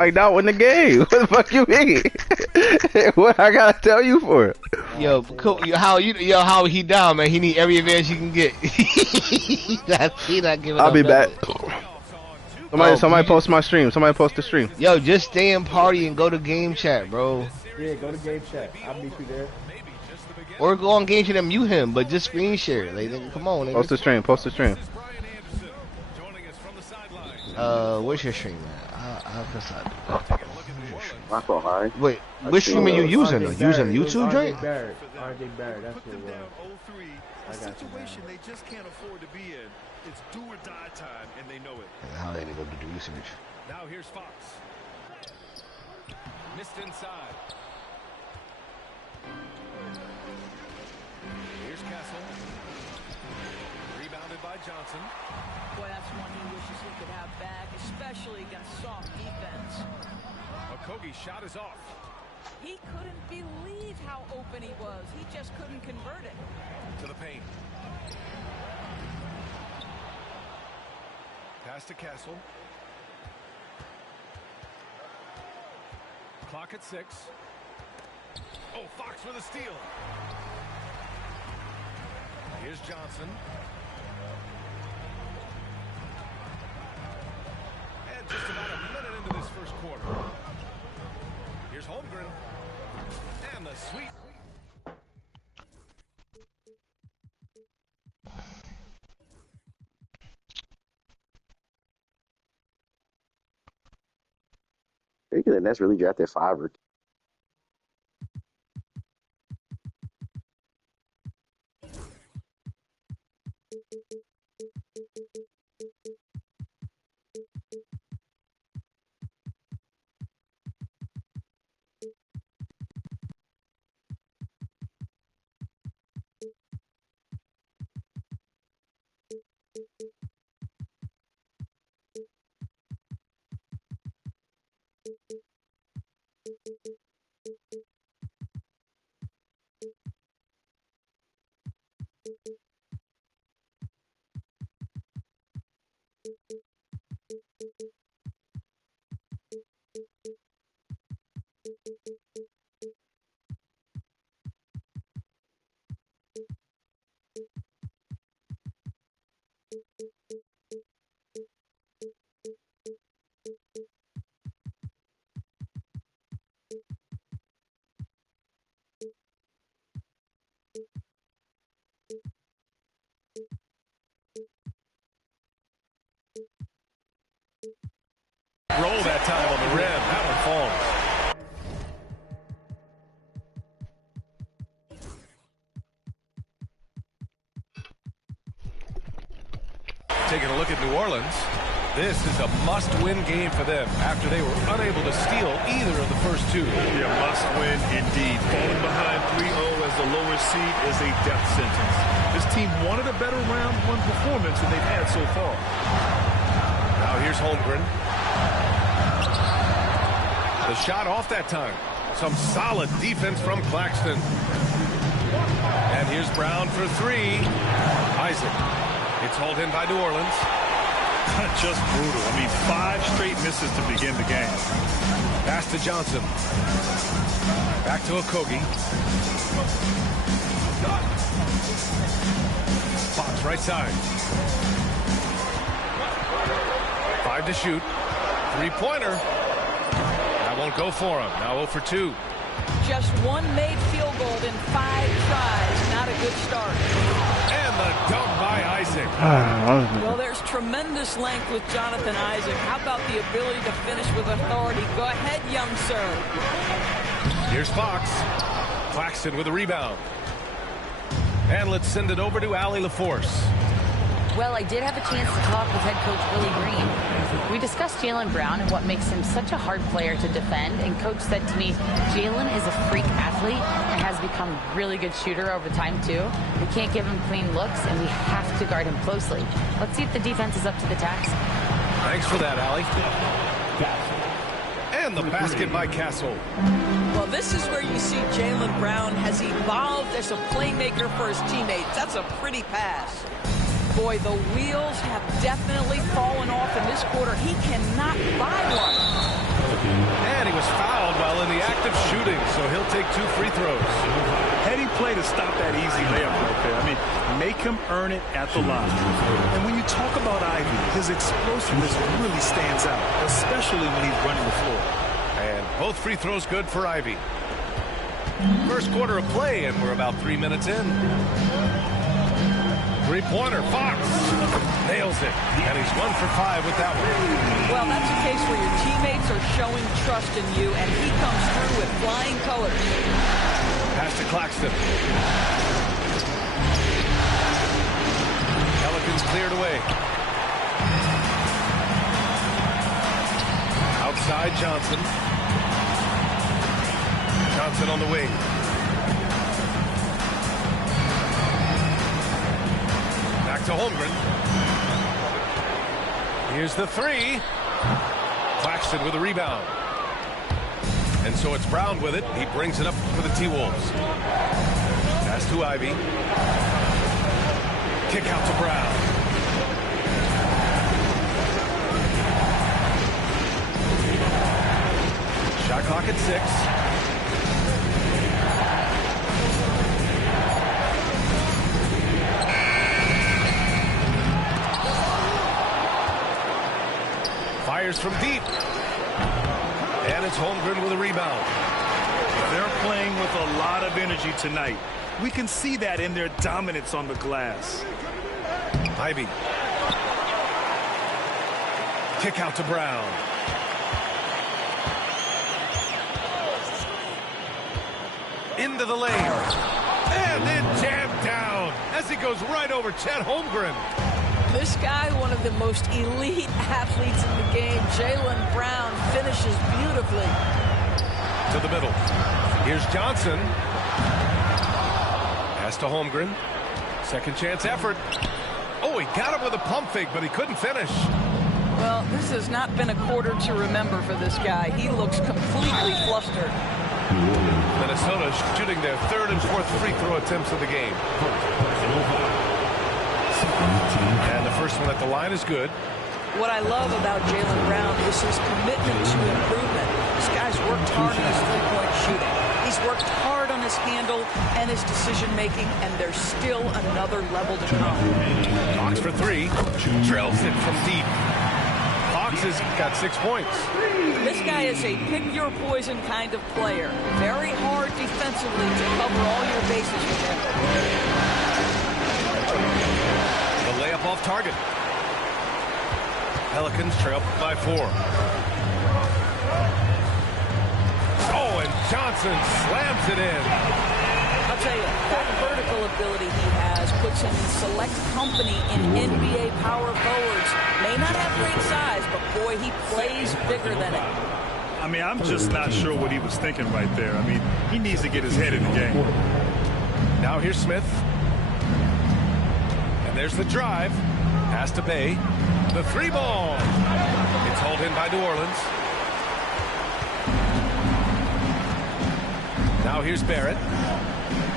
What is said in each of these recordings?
Like that win the game. What the fuck you mean? What I gotta tell you for? Yo, cool. How he down, man? He need every advantage he can get. He not giving I'll up be back. nothing. Somebody post my stream. Somebody post the stream. Yo, just stay in party and go to game chat, bro. Yeah, go to game chat. I'll meet you there. Or go on game chat and mute him, but just screen share. Like, nigga, come on, nigga. Post the stream. Post the stream. Where's your stream, man? I'll decide. I saw Howie. Wait, which stream are you using? Using YouTube, Drake? RJ Barrett, that's what it was. I got Situation they just can't afford to be in. It's do or die time, and they know it. How they go to do research? Now here's Fox. Missed inside. Here's Castle. Rebounded by Johnson. Boy, that's one he wishes he could have back, especially against soft defense. Okogie's shot is off. He couldn't believe how open he was. He just couldn't convert it. To the paint. Pass to Castle. Clock at 6. Oh, Fox with a steal. Here's Johnson. And just about a minute into this first quarter. Here's Holmgren. And the sweep. Thinking the Nets really drafted 5 or Roll that time on the rim. That one falls. Taking a look at New Orleans. This is a must-win game for them after they were unable to steal either of the first two. Yeah, must-win indeed. Falling behind 3-0 as the lowest seed is a death sentence. This team wanted a better round one performance than they've had so far. Now here's Holmgren. The shot off that time. Some solid defense from Claxton. And here's Brown for 3. Isaac. It's hauled in by New Orleans. Just brutal. I mean, 5 straight misses to begin the game. Pass to Johnson. Back to Okogie. Fox right side. 5 to shoot. 3-pointer. That won't go for him. Now 0 for 2. Just one made field goal in 5 tries. Not a good start. And the dunk by Isaac. Well, there's tremendous length with Jonathan Isaac. How about the ability to finish with authority? Go ahead, young sir. Here's Fox. Claxton with a rebound. And let's send it over to Allie LaForce. Well, I did have a chance to talk with head coach Willie Green. We discussed Jaylen Brown and what makes him such a hard player to defend. And coach said to me, Jaylen is a freak athlete and has become a really good shooter over time, too. We can't give him clean looks, and we have to guard him closely. Let's see if the defense is up to the task. Thanks for that, Allie. And the basket by Castle. Well, this is where you see Jaylen Brown has evolved as a playmaker for his teammates. That's a pretty pass. Boy, the wheels have definitely fallen off in this quarter. He cannot buy one. take 2 free throws. Heady play to stop that easy layup right there. I mean, make him earn it at the line. And when you talk about Ivy, his explosiveness really stands out, especially when he's running the floor. And both free throws good for Ivy. First quarter of play, and we're about 3 minutes in. Three-pointer, Fox nails it, and he's 1 for 5 with that one. Well, that's a case where your teammates are showing trust in you, and he comes through with flying colors. Pass to Claxton. Pelicans cleared away. Outside Johnson. Johnson on the wing. Back to Holmgren. Here's the 3. Claxton with a rebound. And so it's Brown with it. He brings it up for the T-Wolves. Pass to Ivy. Kick out to Brown. Shot clock at 6. Fires from deep. And it's Holmgren with a rebound. They're playing with a lot of energy tonight. We can see that in their dominance on the glass. Ivy. Kick out to Brown. Into the lane. And then jammed down as he goes right over Chet Holmgren. This guy, one of the most elite athletes in the game, Jaylen Brown, finishes beautifully. To the middle. Here's Johnson. Pass to Holmgren. Second chance effort. Oh, he got him with a pump fake, but he couldn't finish. Well, this has not been a quarter to remember for this guy. He looks completely flustered. Minnesota shooting their 3rd and 4th free throw attempts of the game. And the first one at the line is good. What I love about Jaylen Brown is his commitment to improvement. This guy's worked hard on his three-point shooting. He's worked hard on his handle and his decision-making, and there's still another level to come. Fox for 3. Drills it from deep. Fox has got 6 points. This guy is a pick-your-poison kind of player. Very hard defensively to cover all your bases with him. The layup off target. Pelicans trail by 4. Oh, and Johnson slams it in. I'll tell you, that vertical ability he has puts him in select company in NBA power forwards. May not have great size, but boy, he plays bigger than it. I mean, I'm just not sure what he was thinking right there. I mean, he needs to get his head in the game. Now here's Smith. And there's the drive. Pass to Bay. The 3-ball. It's hauled in by New Orleans. Now here's Barrett.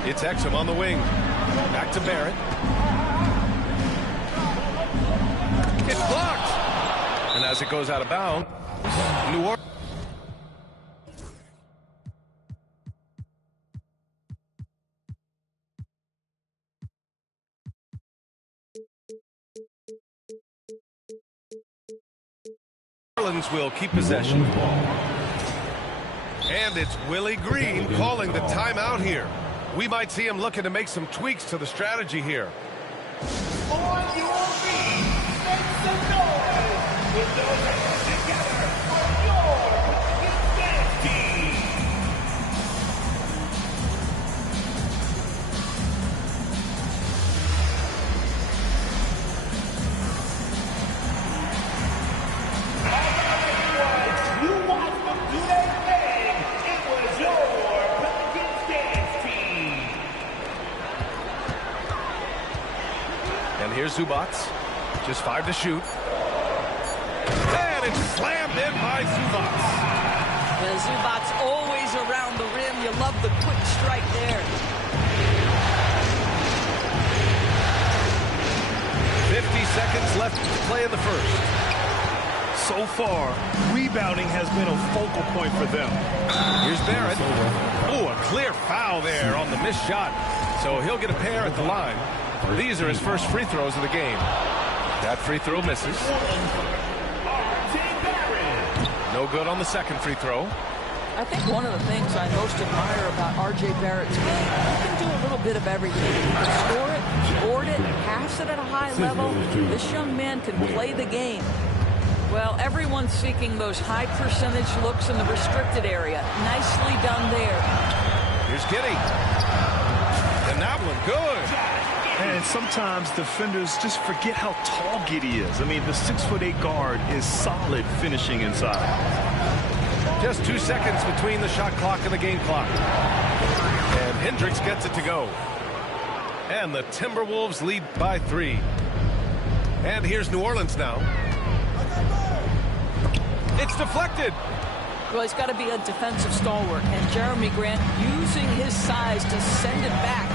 It's Exum on the wing. Back to Barrett. It's blocked. And as it goes out of bounds, New Orleans. Will keep possession. And it's Willie Green calling the timeout here. We might see him looking to make some tweaks to the strategy here. On your feet, make some noise with those hands together for your Pelicans team. Here's Zubats. Just 5 to shoot. And it's slammed in by Zubats. Well, Zubats always around the rim. You love the quick strike there. 50 seconds left to play in the first. so far, rebounding has been a focal point for them. Here's Barrett. Oh, a clear foul there on the missed shot. So he'll get a pair at the line. These are his first free throws of the game. That free throw misses. No good on the second free throw. I think one of the things I most admire about R.J. Barrett's game, he can do a little bit of everything. He can score it, board it, pass it at a high level. This young man can play the game. Well, everyone's seeking those high percentage looks in the restricted area. Nicely done there. Here's Giddy. And that one good. And sometimes defenders just forget how tall Giddy is. I mean, the 6'8" guard is solid finishing inside. Just 2 seconds between the shot clock and the game clock. And Hendricks gets it to go. And the Timberwolves lead by 3. And here's New Orleans now. It's deflected. Well, he's got to be a defensive stalwart. And Jeremy Grant using his size to send it back.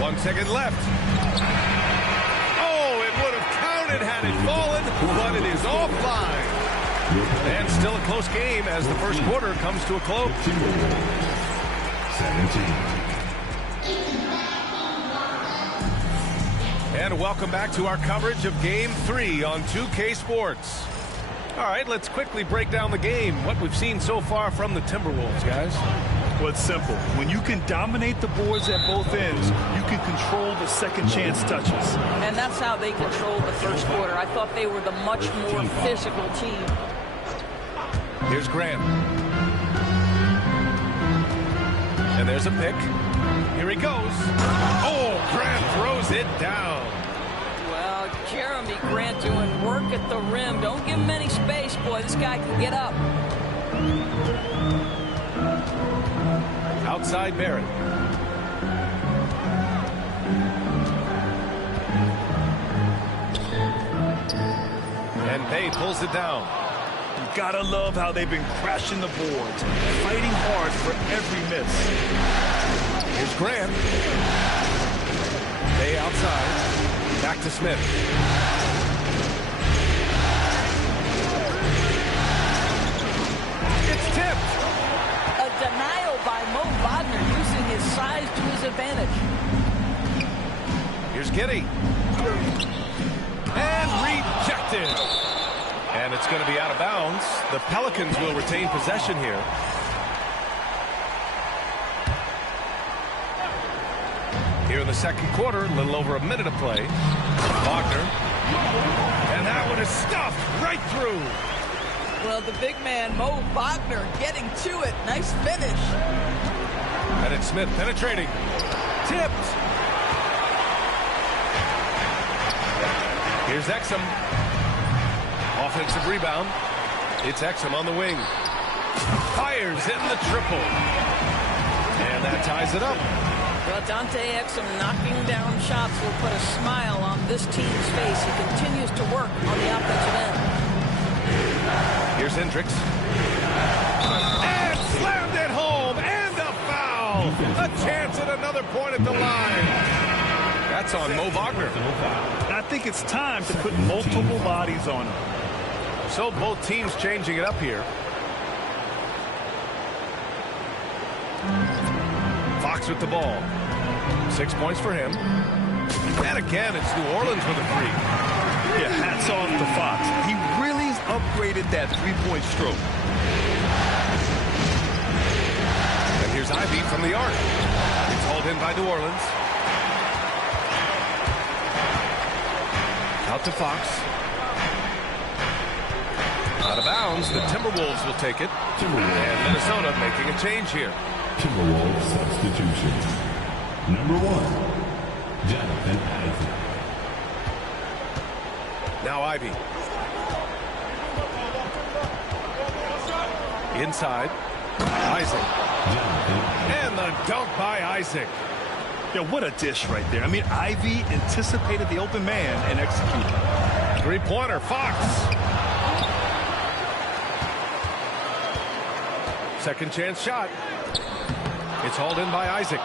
1 second left. Oh, it would have counted had it fallen, but it is offline. And still a close game as the first quarter comes to a close. 17. And welcome back to our coverage of Game 3 on 2K Sports. All right, let's quickly break down the game, what we've seen so far from the Timberwolves, guys. Well, it's simple. When you can dominate the boards at both ends, you can control the second chance touches. And that's how they controlled the first quarter. I thought they were the much more physical team. Here's Grant. And there's a pick. Here he goes. Oh, Grant throws it down. Well, Jeremy Grant doing work at the rim. Don't give him any space, boy. This guy can get up. Outside Barrett. And Bay pulls it down. You gotta love how they've been crashing the boards, fighting hard for every miss. Here's Grant. Bay outside. Back to Smith. It's tipped. A denial by Mo Wagner using his size to his advantage. Here's Giddy. And rejected. And it's going to be out of bounds. The Pelicans will retain possession here. Here in the second quarter, a little over a minute of play. Wagner. And that one is stuffed right through. Well, the big man, Mo Wagner, getting to it. Nice finish. And it's Smith penetrating. Tipped. Here's Exum. Offensive rebound. It's Exum on the wing. Fires hitting the triple. And that ties it up. Well, Dante Exum knocking down shots will put a smile on this team's face. He continues to work on the offensive end. Here's Hendricks. And slammed it home. And a foul. A chance at another point at the line. That's on Mo Wagner. I think it's time to put multiple bodies on him. So both teams changing it up here. Fox with the ball. 6 points for him. And again, it's New Orleans with a three. Yeah, hats off to Fox. He really upgraded that three-point stroke. And here's Ivy from the arc. It's hauled in by New Orleans. Out to Fox. Out of bounds. The Timberwolves will take it. And Minnesota making a change here. Timberwolves substitutions. Number 1, Jonathan Isaac. Now Ivy. Inside. Isaac. And the dunk by Isaac. Yeah, what a dish right there. I mean, Ivy anticipated the open man and executed. Three-pointer, Fox. Second chance shot. It's hauled in by Isaac.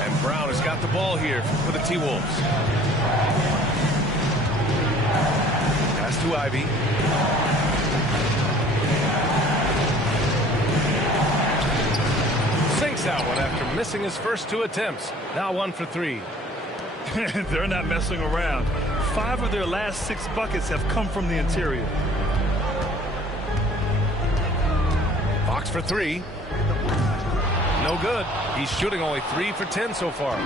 And Brown has got the ball here for the T-Wolves. Pass to Ivy. Sinks that one after missing his first 2 attempts. Now 1 for 3. They're not messing around. 5 of their last 6 buckets have come from the interior. Fox for 3. No good. He's shooting only 3 for 10 so far.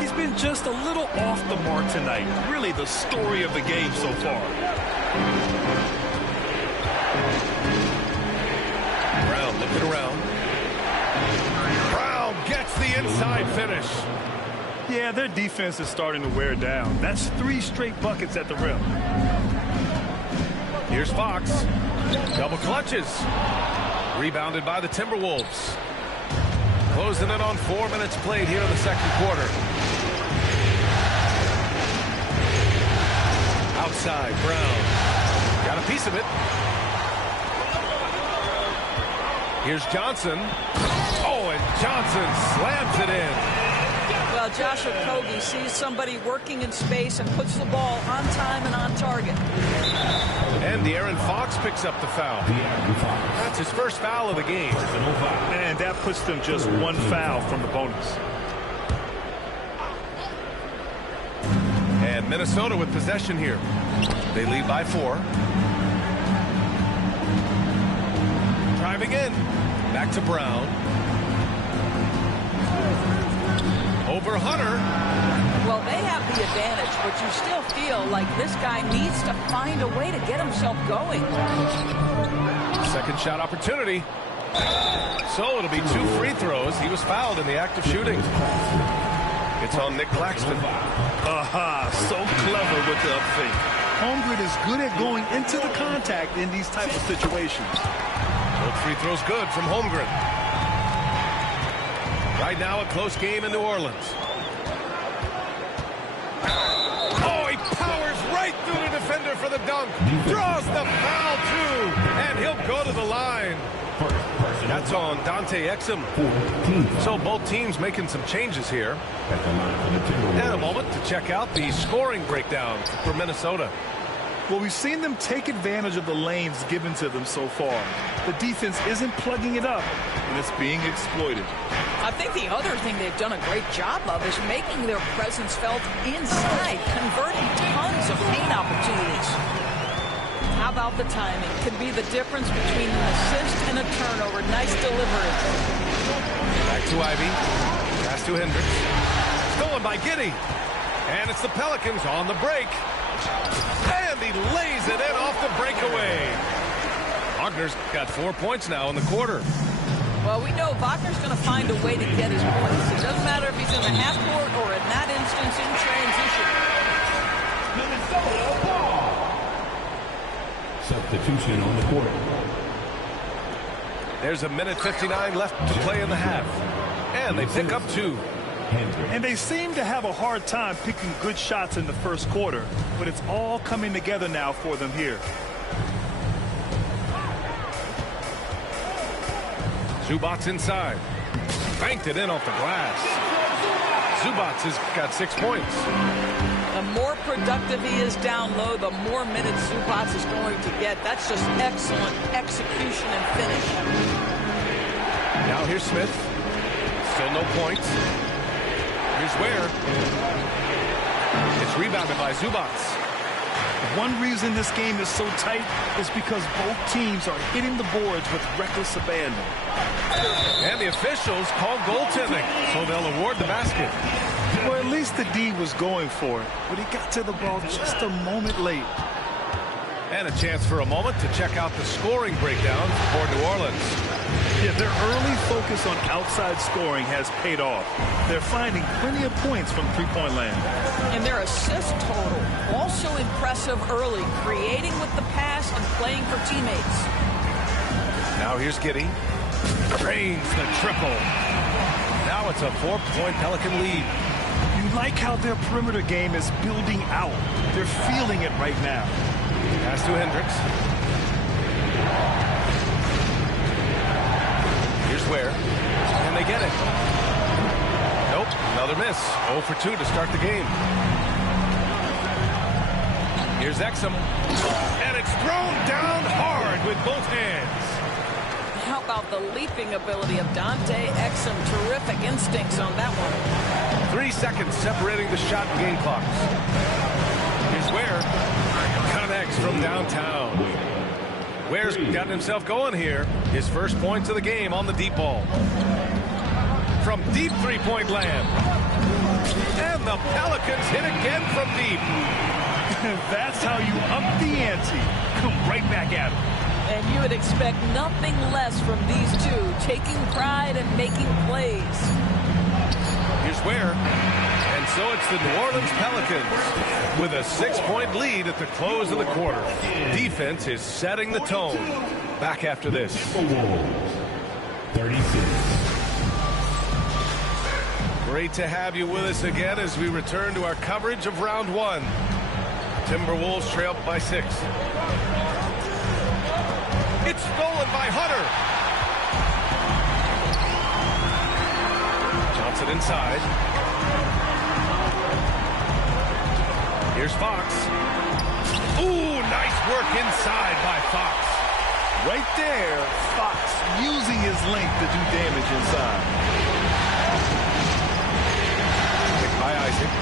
He's been just a little off the mark tonight. Really the story of the game so far. Brown looking around. Brown gets the inside finish. Yeah, their defense is starting to wear down. That's 3 straight buckets at the rim. Here's Fox. Double clutches. Rebounded by the Timberwolves. Closing it on 4 minutes played here in the second quarter. Outside, Brown. Got a piece of it. Here's Johnson. Oh, and Johnson slams it in. Well, Josh Okogie sees somebody working in space and puts the ball on time and on target. And De'Aaron Fox picks up the foul. That's his first foul of the game. And that puts them just 1 foul from the bonus. And Minnesota with possession here. They lead by 4. Driving in. Back to Brown. Over Hunter. Well, they have the advantage, but you still feel like this guy needs to find a way to get himself going. Second shot opportunity. So it'll be 2 free throws. He was fouled in the act of shooting. It's on Nick Claxton. Aha, so clever with the up fake. Holmgren is good at going into the contact in these type of situations. Both free throws good from Holmgren. Right now a close game in New Orleans. Oh, he powers right through the defender for the dunk. Draws the foul too. And he'll go to the line. That's on Dante Exum. So both teams making some changes here. And a moment to check out the scoring breakdown for Minnesota. Well, we've seen them take advantage of the lanes given to them so far. The defense isn't plugging it up, and it's being exploited. I think the other thing they've done a great job of is making their presence felt inside, converting tons of paint opportunities. How about the timing? Could be the difference between an assist and a turnover. Nice delivery. Back to Ivy. Pass to Hendricks. Stolen by Giddey. And it's the Pelicans on the break. And he lays it in off the breakaway. Wagner's got 4 points now in the quarter. Well, we know Wagner's going to find a way to get his points. It doesn't matter if he's in the half court or in that instance in transition. Minnesota ball. Substitution on the court. There's a minute 59 left to play in the half. And they pick up 2. And they seem to have a hard time picking good shots in the first quarter, but it's all coming together now for them here. Zubac's inside. Banked it in off the glass. Zubac has got 6 points. The more productive he is down low, the more minutes Zubac is going to get. That's just excellent execution and finish. Now here's Smith. Still no points. Here's Ware. It's rebounded by Zubac. One reason this game is so tight is because both teams are hitting the boards with reckless abandon. And the officials call goaltending, so they'll award the basket. Or at least the D was going for it, but he got to the ball just a moment late. And a chance for a moment to check out the scoring breakdown for New Orleans. Yeah, their early focus on outside scoring has paid off. They're finding plenty of points from three-point land. And their assist total, also impressive early, creating with the pass and playing for teammates. Now here's Giddey. Drains the triple. Now it's a 4-point Pelican lead. You like how their perimeter game is building out. They're feeling it right now. Pass to Hendricks. Here's Ware. And they get it. Nope, another miss. 0 for 2 to start the game. Here's Exum. And it's thrown down hard with both hands. How about the leaping ability of Dante Exum? Terrific instincts on that one. 3 seconds separating the shot and game clocks. Here's Ware. Connects from downtown. Ware's gotten himself going here. His first points of the game on the deep ball. From deep three-point land. And the Pelicans hit again from deep. That's how you up the ante. Come right back at him. And you would expect nothing less from these two, taking pride and making plays. Here's Ware. And so it's the New Orleans Pelicans with a 6-point lead at the close of the quarter. Defense is setting the tone. Back after this. 36. Great to have you with us again as we return to our coverage of round one. Timberwolves trail by 6. It's stolen by Hunter. Johnson inside. Here's Fox. Ooh, nice work inside by Fox. Right there, Fox using his length to do damage inside. Picked by Isaac.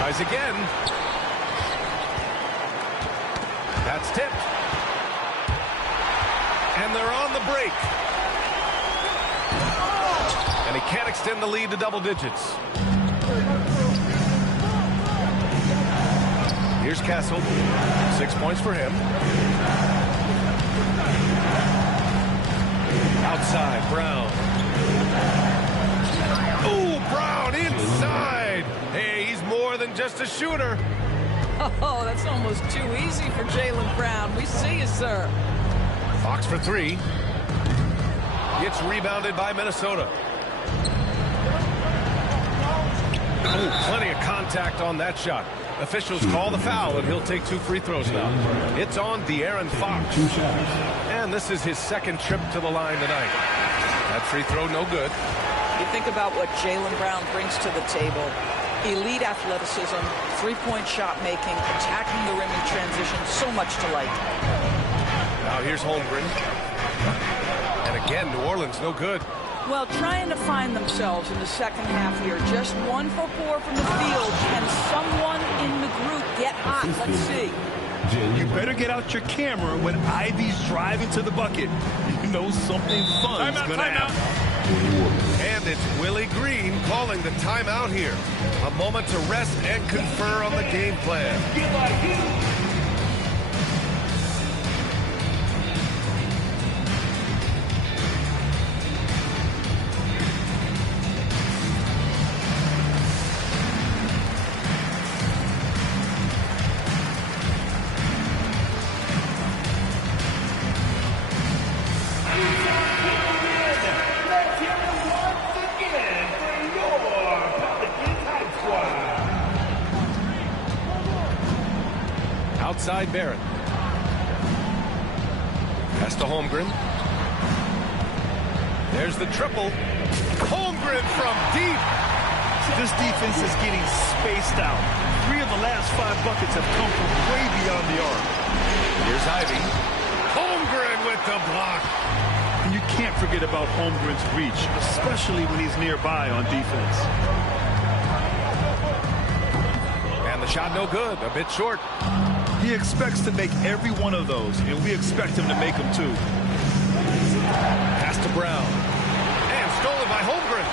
Tries again. That's tipped. And they're on the break. And he can't extend the lead to double digits. Here's Castle. 6 points for him. Outside, Brown. Oh, Brown inside. Hey, he's more than just a shooter. Oh, that's almost too easy for Jaylen Brown. We see you, sir. Fox for 3. Gets rebounded by Minnesota. Oh, plenty of contact on that shot. Officials call the foul, and he'll take 2 free throws now. It's on De'Aaron Fox. And this is his second trip to the line tonight. That free throw, no good. You think about what Jaylen Brown brings to the table. Elite athleticism, three-point shot making, attacking the rim in transition, so much to like. Now here's Holmgren. And again, New Orleans, no good. Well, trying to find themselves in the second half here. Just 1 for 4 from the field. Can someone in the group get hot? Let's see. You better get out your camera when Ivy's driving to the bucket. You know something fun's going to happen. And it's Willie Green calling the timeout here. A moment to rest and confer on the game plan. Outside Barrett. Pass to Holmgren. There's the triple. Holmgren from deep. This defense is getting spaced out. 3 of the last 5 buckets have come from way beyond the arc. Here's Ivy. Holmgren with the block. And you can't forget about Holmgren's reach, especially when he's nearby on defense. And the shot no good, a bit short. He expects to make every one of those, and we expect him to make them too. Pass to Brown. And stolen by Holmgren.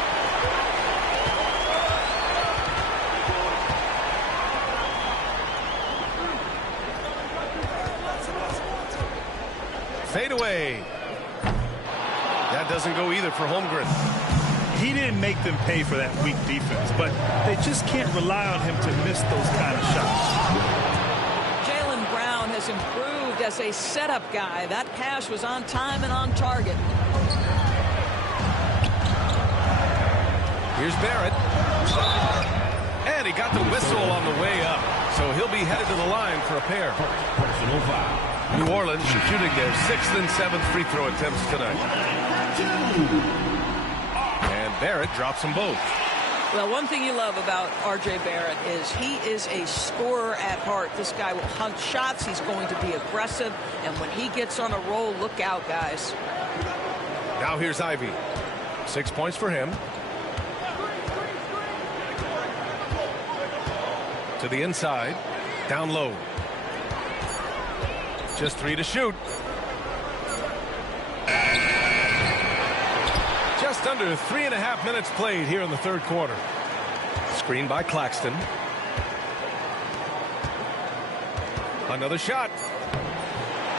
Fade away. That doesn't go either for Holmgren. He didn't make them pay for that weak defense, but they just can't rely on him to miss those kind of shots. Has improved as a setup guy. That pass was on time and on target. Here's Barrett. And he got the whistle on the way up. So he'll be headed to the line for a pair. New Orleans shooting their 6th and 7th free throw attempts tonight. And Barrett drops them both. Well, one thing you love about R.J. Barrett is he is a scorer at heart. This guy will hunt shots. He's going to be aggressive. And when he gets on a roll, look out, guys. Now here's Ivy. 6 points for him. To the inside. Down low. Just 3 to shoot. Just under 3.5 minutes played here in the third quarter. Screen by Claxton. Another shot.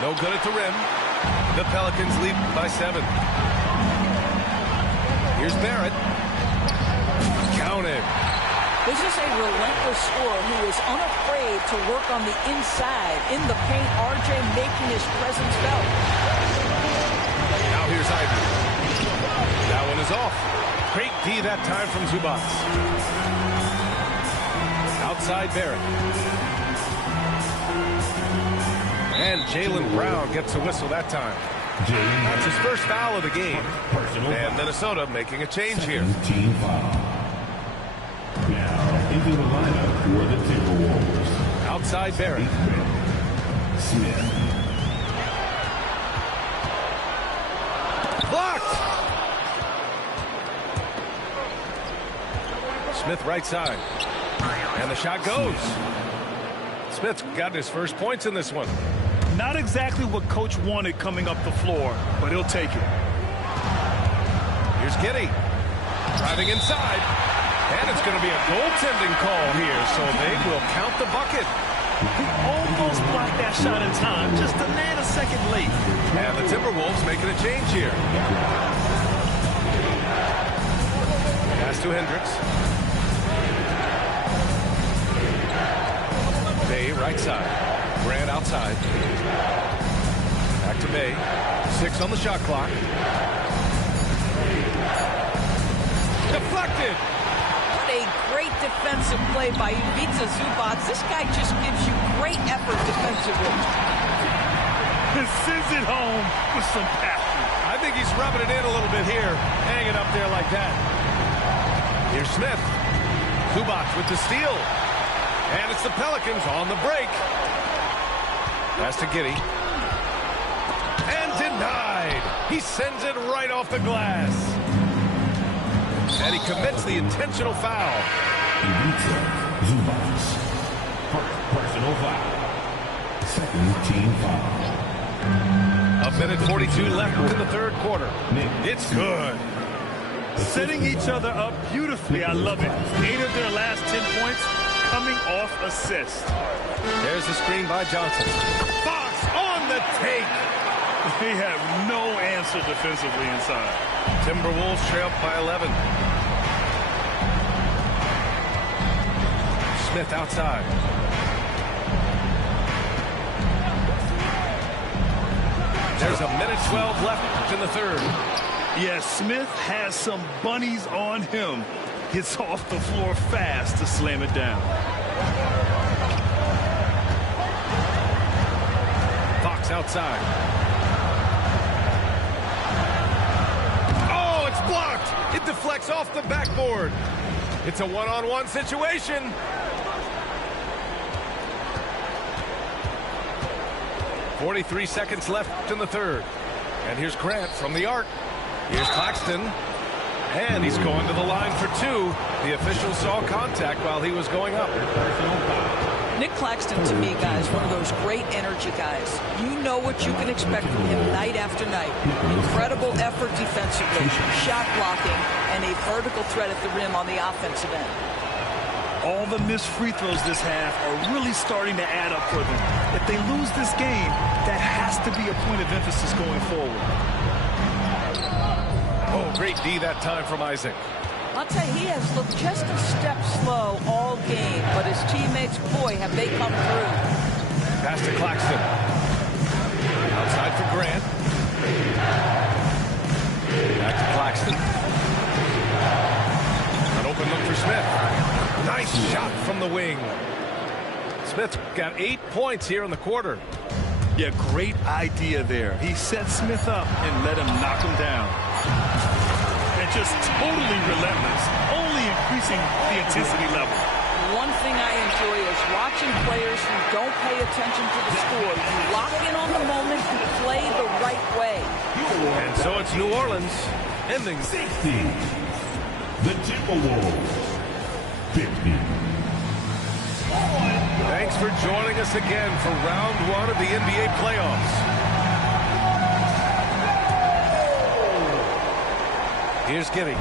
No good at the rim. The Pelicans lead by 7. Here's Barrett. Counted. This is a relentless scorer who is unafraid to work on the inside. In the paint, R.J. making his presence felt. Now here's Ivy. That one is off. Great D that time from Zubac. Outside Barrett. And Jaylen Brown gets a whistle that time. That's his first foul of the game. And Minnesota making a change here. Team foul. Now into the lineup for the Timberwolves. Outside Barrett. Smith. Blocked! Smith right side. And the shot goes. Smith's got his first points in this one. Not exactly what Coach wanted coming up the floor, but he'll take it. Here's Giddey. Driving inside. And it's going to be a goaltending call here, so they will count the bucket. He almost blocked that shot in time, just a nanosecond late. And the Timberwolves making a change here. Pass to Hendricks. Bay right side. Grant outside. Back to Bay. 6 on the shot clock. Deflected. What a great defensive play by Ivica Zubac. This guy just gives you great effort defensively. And sends it home with some passion. I think he's rubbing it in a little bit here. Hanging up there like that. Here's Smith. Zubac with the steal. And it's the Pelicans on the break. Pass to Giddey. And denied. He sends it right off the glass. And he commits the intentional foul. Zubac. Personal foul. Second team foul. A minute 42 left in the third quarter. It's good. Setting each other up beautifully. I love it. 8 of their last 10 points coming off assist. There's the screen by Johnson. Fox on the take. They have no answer defensively inside. Timberwolves trail by 11. Smith outside. There's a minute 12 left in the third. Yeah, Smith has some bunnies on him. Gets off the floor fast to slam it down. Fox outside. Oh, it's blocked. It deflects off the backboard. It's a one-on-one situation. .43 seconds left in the third. And here's Grant from the arc. Here's Claxton. And he's going to the line for 2. The official saw contact while he was going up. Nick Claxton, to me, guys, one of those great energy guys. You know what you can expect from him night after night. Incredible effort defensively, shot blocking, and a vertical threat at the rim on the offensive end. All the missed free throws this half are really starting to add up for them. If they lose this game, that has to be a point of emphasis going forward. Oh, great D that time from Isaac. I'll tell you, he has looked just a step slow all game, but his teammates, boy, have they come through. Pass to Claxton. Outside for Grant. Back to Claxton. An open look for Smith. Nice shot from the wing. Smith's got 8 points here in the quarter. Yeah, great idea there. He set Smith up and let him knock him down. And just totally relentless, only increasing the intensity level. One thing I enjoy is watching players who don't pay attention to the score. You lock in on the moment and play the right way. And so it's New Orleans ending 60. The Timberwolves 50. Thanks for joining us again for round one of the NBA playoffs. Here's Giddy.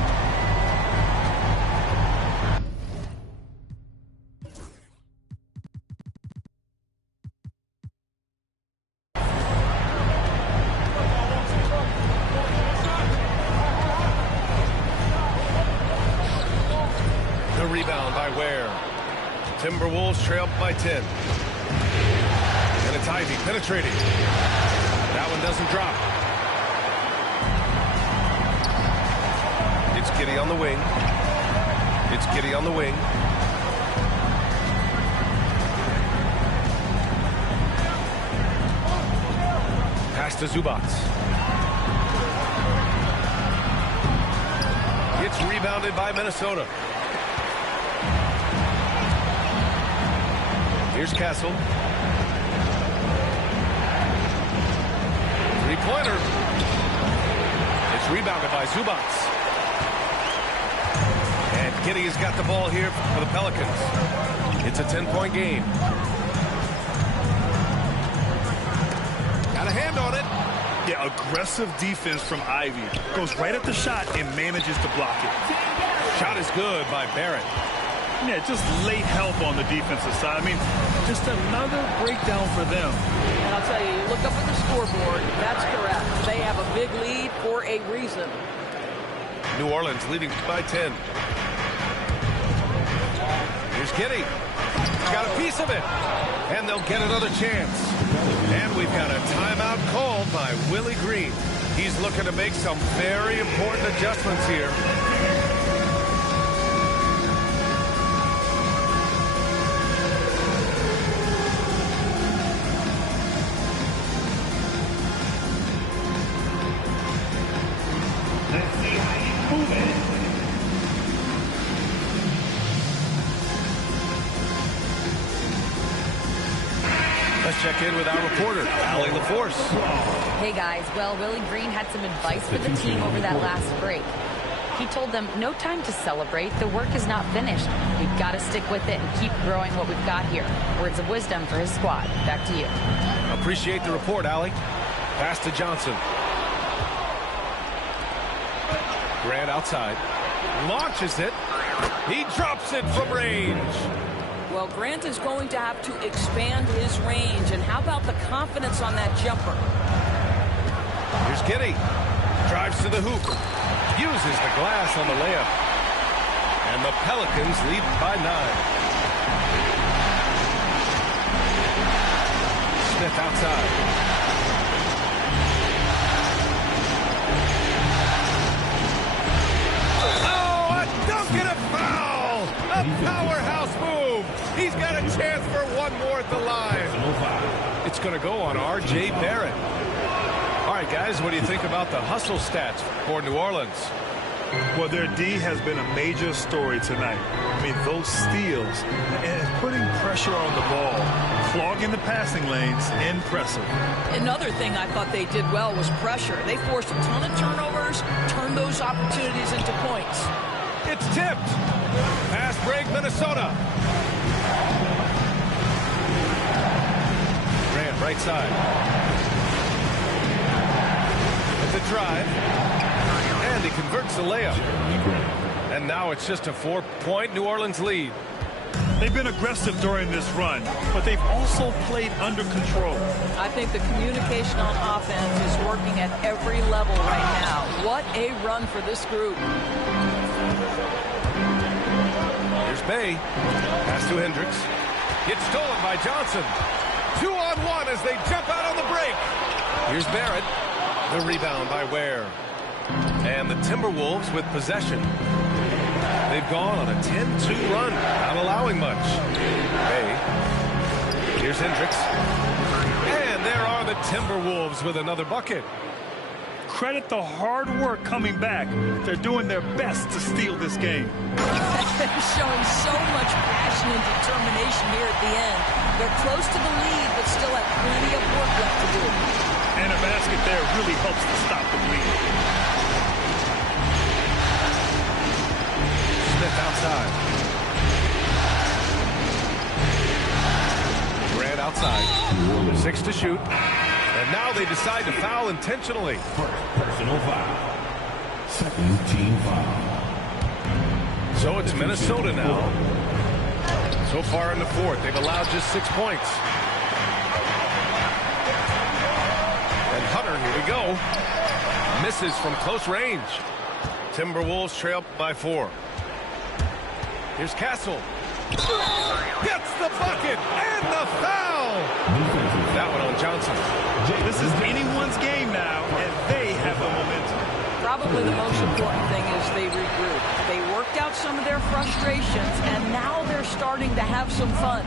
The rebound by Ware. Timberwolves trail by 10. And it's Ivy penetrating. That one doesn't drop. It's Giddy on the wing. It's Giddy on the wing. Pass to Zubac. It's rebounded by Minnesota. Here's Castle. Three-pointer. It's rebounded by Zubac. And Giddy has got the ball here for the Pelicans. It's a 10-point game. Got a hand on it. Yeah, aggressive defense from Ivy. Goes right at the shot and manages to block it. Shot is good by Barrett. Yeah, just late help on the defensive side. I mean, just another breakdown for them. And I'll tell you, you look up at the scoreboard, that's correct. They have a big lead for a reason. New Orleans leading by 10. Here's Giddy. Got a piece of it. And they'll get another chance. And we've got a timeout called by Willie Green. He's looking to make some very important adjustments here. Let's see how he's moving. Let's check in with our reporter, Allie LaForce. Hey guys, well, Willie Green had some advice for the team over that last break. He told them, no time to celebrate. The work is not finished. We've got to stick with it and keep growing what we've got here. Words of wisdom for his squad. Back to you. Appreciate the report, Allie. Pass to Johnson. Grant outside. Launches it. He drops it from range. Well, Grant is going to have to expand his range. And how about the confidence on that jumper? Here's Giddy. Drives to the hoop. Uses the glass on the layup. And the Pelicans lead by 9. Smith outside. Oh, a dunk and a foul! A powerhouse move! He's got a chance for one more at the line. It's going to go on R.J. Barrett. All right, guys, what do you think about the hustle stats for New Orleans? Well, their D has been a major story tonight. I mean, those steals and putting pressure on the ball, clogging the passing lanes, impressive. Another thing I thought they did well was pressure. They forced a ton of turnovers, turned those opportunities into points. It's tipped. Pass break, Minnesota. Grant, right side. At the drive. And he converts the layup. And now it's just a 4-point New Orleans lead. They've been aggressive during this run, but they've also played under control. I think the communication on offense is working at every level right now. What a run for this group. Here's Bay. Pass to Hendricks. It's stolen by Johnson. 2-on-1 as they jump out on the break. Here's Barrett. The rebound by Ware. And the Timberwolves with possession. They've gone on a 10-2 run, not allowing much. Bay. Here's Hendricks. And there are the Timberwolves with another bucket. credit the hard work coming back. They're doing their best to steal this game. They're showing so much passion and determination here at the end. They're close to the lead, but still have plenty of work left to do. And a basket there really helps to stop the bleed. Smith outside. Grant outside. 6 to shoot. And now they decide to foul intentionally. Personal foul. Second team foul. So it's Minnesota now. So far in the fourth, they've allowed just 6 points. And Hunter, here we go. Misses from close range. Timberwolves trail by 4. Here's Castle. Gets the bucket and the foul. That one on Johnson. This is anyone's game now, and they have the momentum. Probably the most important thing is they regroup. They worked out some of their frustrations, and now they're starting to have some fun.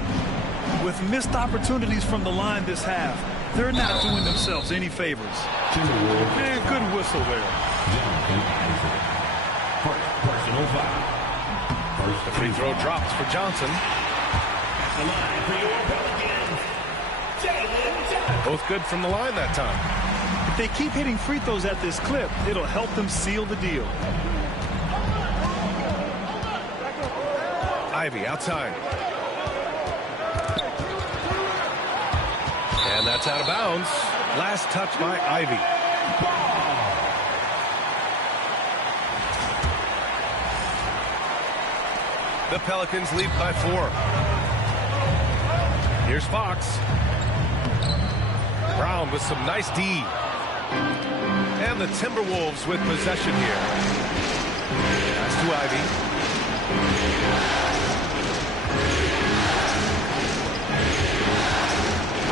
With missed opportunities from the line this half, they're not doing themselves any favors. Yeah, good whistle there. Personal foul. The free throw drops for Johnson. The line for your Pelicans. Jalen Johnson. Both good from the line that time. If they keep hitting free throws at this clip, it'll help them seal the deal. Ivy outside. And that's out of bounds. Last touch by Ivy. The Pelicans lead by 4. Here's Fox. Brown with some nice D. And the Timberwolves with possession here. Pass to Ivy.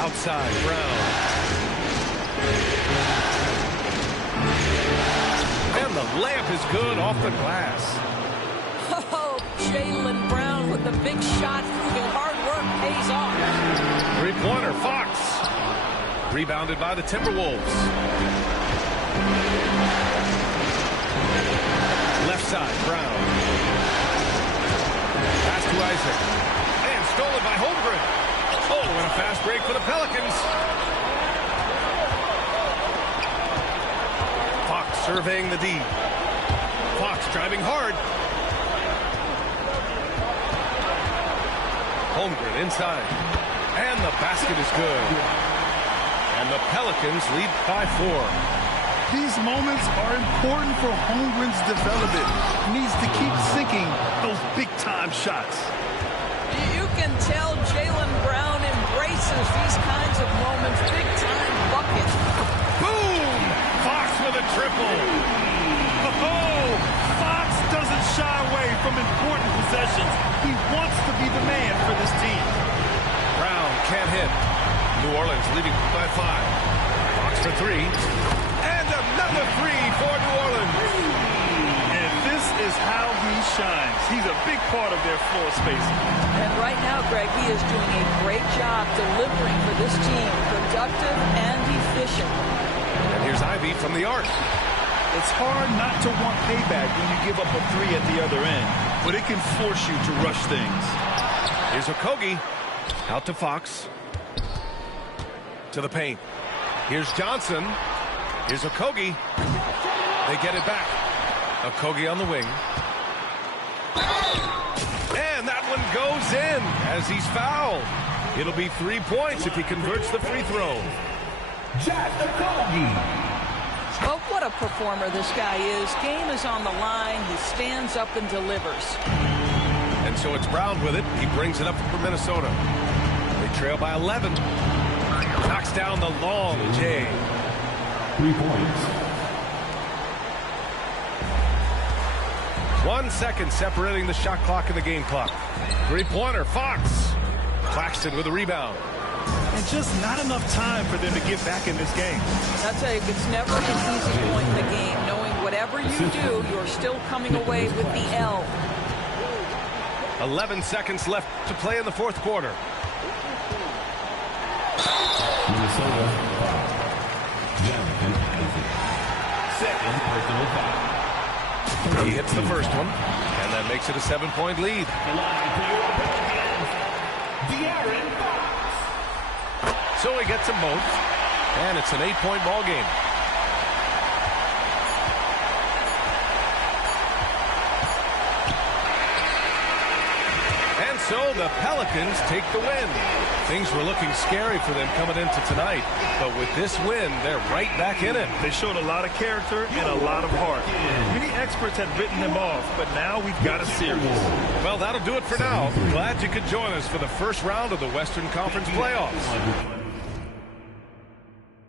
Outside, Brown. And the layup is good off the glass. Oh, Jalen Brown with the big shot, proving hard work pays off. Three-pointer, Fox. Rebounded by the Timberwolves. Left side, Brown. Pass to Isaac. And stolen by Holmgren. Oh, and a fast break for the Pelicans. Fox surveying the D. Fox driving hard. Holmgren inside. And the basket is good. And the Pelicans lead by 4. These moments are important for Holmgren's development. He needs to keep sinking those big-time shots. You can tell Jalen Brown embraces these kinds of moments. Big-time bucket. Boom! Fox with a triple. Oh, Fox doesn't shy away from important possessions. He wants to be the man for this team. Brown can't hit. New Orleans leading by 5. Fox for 3. And another 3 for New Orleans. And this is how he shines. He's a big part of their floor spacing. And right now, Greg, he is doing a great job delivering for this team. Productive and efficient. And here's Ivy from the arc. It's hard not to want payback when you give up a 3 at the other end, but it can force you to rush things. Here's Okogie. Out to Fox. To the paint. Here's Johnson. Here's Okogie. They get it back. Okogie on the wing. And that one goes in as he's fouled. It'll be 3 points if he converts the free throw. Chet Okogie. Oh, what a performer this guy is. Game is on the line. He stands up and delivers. And so it's Brown with it. He brings it up for Minnesota. They trail by 11. Knocks down the long J. 3 points. 1 second separating the shot clock and the game clock. Three-pointer, Fox. Claxton with a rebound. And just not enough time for them to get back in this game. I'll tell you, it's never an easy point in the game. Knowing whatever you do, you're still coming away with the L. 11 seconds left to play in the fourth quarter. Minnesota. Jonathan Isaac. He hits the first one, and that makes it a 7-point lead. So he gets them both, and it's an 8-point ball game. And so the Pelicans take the win. Things were looking scary for them coming into tonight, but with this win, they're right back in it. They showed a lot of character and a lot of heart. Many experts had written them off, but now we've got a series. Well, that'll do it for now. Glad you could join us for the first round of the Western Conference playoffs.